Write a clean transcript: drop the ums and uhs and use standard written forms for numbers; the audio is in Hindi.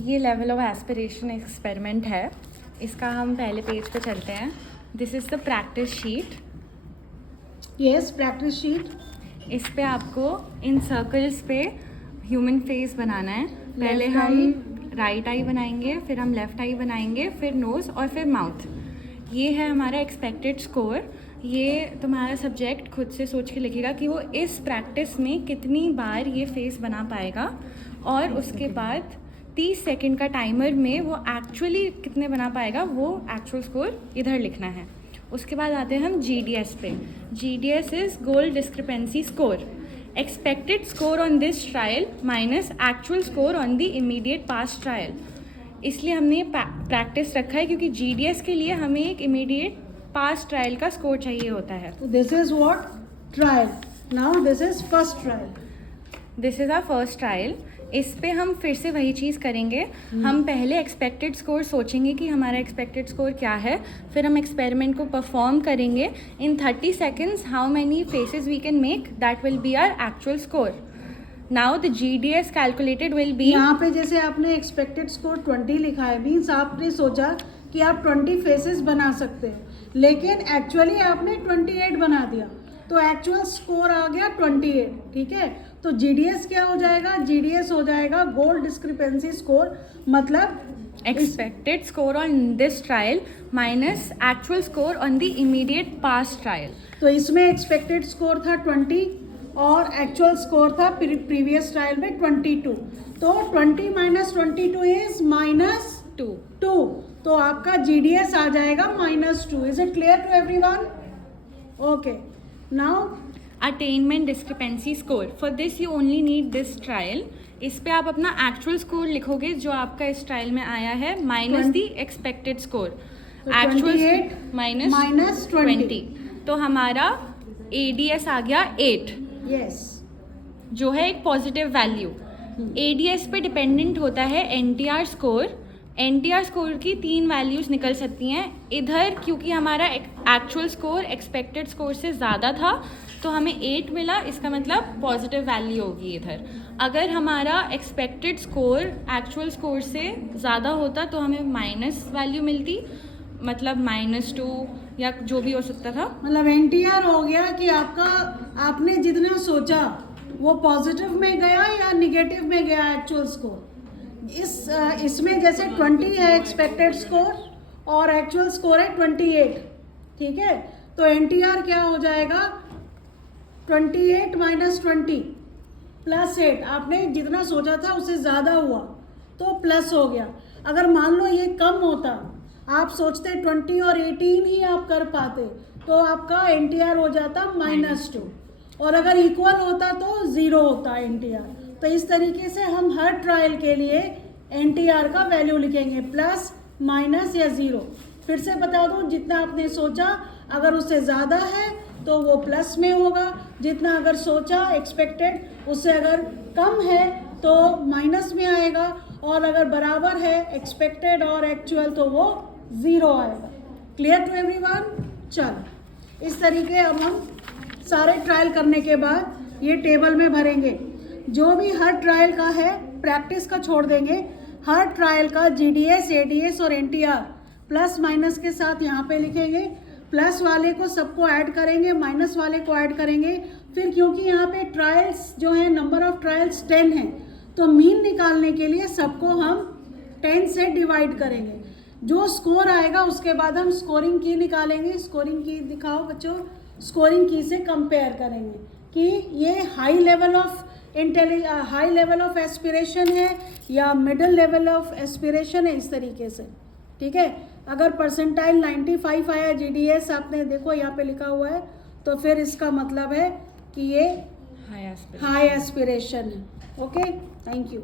ये लेवल ऑफ एस्पिरेशन एक्सपेरिमेंट है, इसका हम पहले पेज पे चलते हैं। This is the practice sheet. Yes, practice sheet. इस पे आपको इन सर्कल्स पे ह्यूमन फेस बनाना है। पहले Left हम राइट आई बनाएंगे, फिर हम लेफ़्ट आई बनाएंगे, फिर नोज़ और फिर माउथ। ये है हमारा एक्सपेक्टेड स्कोर। ये तुम्हारा सब्जेक्ट खुद से सोच के लिखेगा कि वो इस प्रैक्टिस में कितनी बार ये फेस बना पाएगा, और उसके बाद 30 सेकंड का टाइमर में वो एक्चुअली कितने बना पाएगा वो एक्चुअल स्कोर इधर लिखना है। उसके बाद आते हैं हम GDS पे। GDS is goal discrepancy score. Expected score on this trial minus actual score on the immediate past trial. इसलिए हमने प्रैक्टिस रखा है क्योंकि GDS के लिए हमें एक इमीडिएट पास्ट ट्रायल का स्कोर चाहिए होता है। This is what trial. Now this is first trial. This is our first trial. इस पे हम फिर से वही चीज़ करेंगे। हम पहले एक्सपेक्टेड स्कोर सोचेंगे कि हमारा एक्सपेक्टेड स्कोर क्या है, फिर हम एक्सपेरिमेंट को परफॉर्म करेंगे। In 30 seconds how many faces we can make, that will be our actual score. Now the GDS calculated will be, यहाँ पे जैसे आपने एक्सपेक्टेड स्कोर 20 लिखा है, मीन्स आपने सोचा कि आप 20 फेसेस बना सकते हो, लेकिन एक्चुअली आपने 28 बना दिया, तो एक्चुअल स्कोर आ गया 28। ठीक है, तो GDS क्या हो जाएगा? GDS हो जाएगा गोल डिस्क्रिपेंसी स्कोर, मतलब expected score on this trial minus actual score on the immediate past trial. तो इसमें एक्सपेक्टेड स्कोर था 20 और एक्चुअल स्कोर था प्रीवियस ट्रायल में 22। तो 20 माइनस 22 इज -2। तो आपका GDS आ जाएगा -2। Is it clear to everyone? Okay, now attainment discrepancy score. For this you only need this trial. इस पे आप अपना एक्चुअल स्कोर लिखोगे जो आपका इस ट्रायल में आया है, minus the expected score. Actual minus 20, तो हमारा ADS आ गया 8। यस, जो है एक पॉजिटिव वैल्यू। ADS पे डिपेंडेंट होता है NTR स्कोर। NTR स्कोर की 3 वैल्यूज़ निकल सकती हैं इधर, क्योंकि हमारा एक्चुअल स्कोर एक्सपेक्टेड स्कोर से ज़्यादा था तो हमें 8 मिला, इसका मतलब पॉजिटिव वैल्यू होगी इधर। अगर हमारा एक्सपेक्टेड स्कोर एक्चुअल स्कोर से ज़्यादा होता तो हमें माइनस वैल्यू मिलती, मतलब -2 या जो भी हो सकता था। मतलब NTR हो गया कि आपने जितना सोचा वो पॉजिटिव में गया या निगेटिव में गया एक्चुअल स्कोर। इसमें जैसे 20 है एक्सपेक्टेड स्कोर और एक्चुअल स्कोर है 28। ठीक है, तो NTR क्या हो जाएगा? 28 माइनस 20 प्लस 8। आपने जितना सोचा था उससे ज़्यादा हुआ तो प्लस हो गया। अगर मान लो ये कम होता, आप सोचते 20 और 18 ही आप कर पाते, तो आपका NTR हो जाता -2, और अगर इक्वल होता तो 0 होता NTR। तो इस तरीके से हम हर ट्रायल के लिए NTR का वैल्यू लिखेंगे, प्लस, माइनस या 0। फिर से बता दूं, जितना आपने सोचा अगर उससे ज़्यादा है तो वो प्लस में होगा, जितना अगर सोचा एक्सपेक्टेड उससे अगर कम है तो माइनस में आएगा, और अगर बराबर है एक्सपेक्टेड और एक्चुअल तो वो 0 आएगा। Clear to everyone? चलो, इस तरीके अब हम सारे ट्रायल करने के बाद ये टेबल में भरेंगे। जो भी हर ट्रायल का है, प्रैक्टिस का छोड़ देंगे, हर ट्रायल का GDS, ADS और NTR प्लस माइनस के साथ यहाँ पे लिखेंगे। प्लस वाले को सबको ऐड करेंगे, माइनस वाले को ऐड करेंगे। फिर क्योंकि यहाँ पे ट्रायल्स जो हैं, नंबर ऑफ ट्रायल्स 10 हैं, तो मीन निकालने के लिए सबको हम 10 से डिवाइड करेंगे। जो स्कोर आएगा उसके बाद हम स्कोरिंग की निकालेंगे। स्कोरिंग की दिखाओ बच्चों। स्कोरिंग की से कंपेयर करेंगे कि ये हाई लेवल ऑफ एस्पिरेशन है या मिडिल लेवल ऑफ एस्पिरेशन है, इस तरीके से। ठीक है, अगर परसेंटाइल 95 आया GDS, आपने देखो यहाँ पे लिखा हुआ है, तो फिर इसका मतलब है कि ये हाई एस्पिरेशन है। Okay, thank you.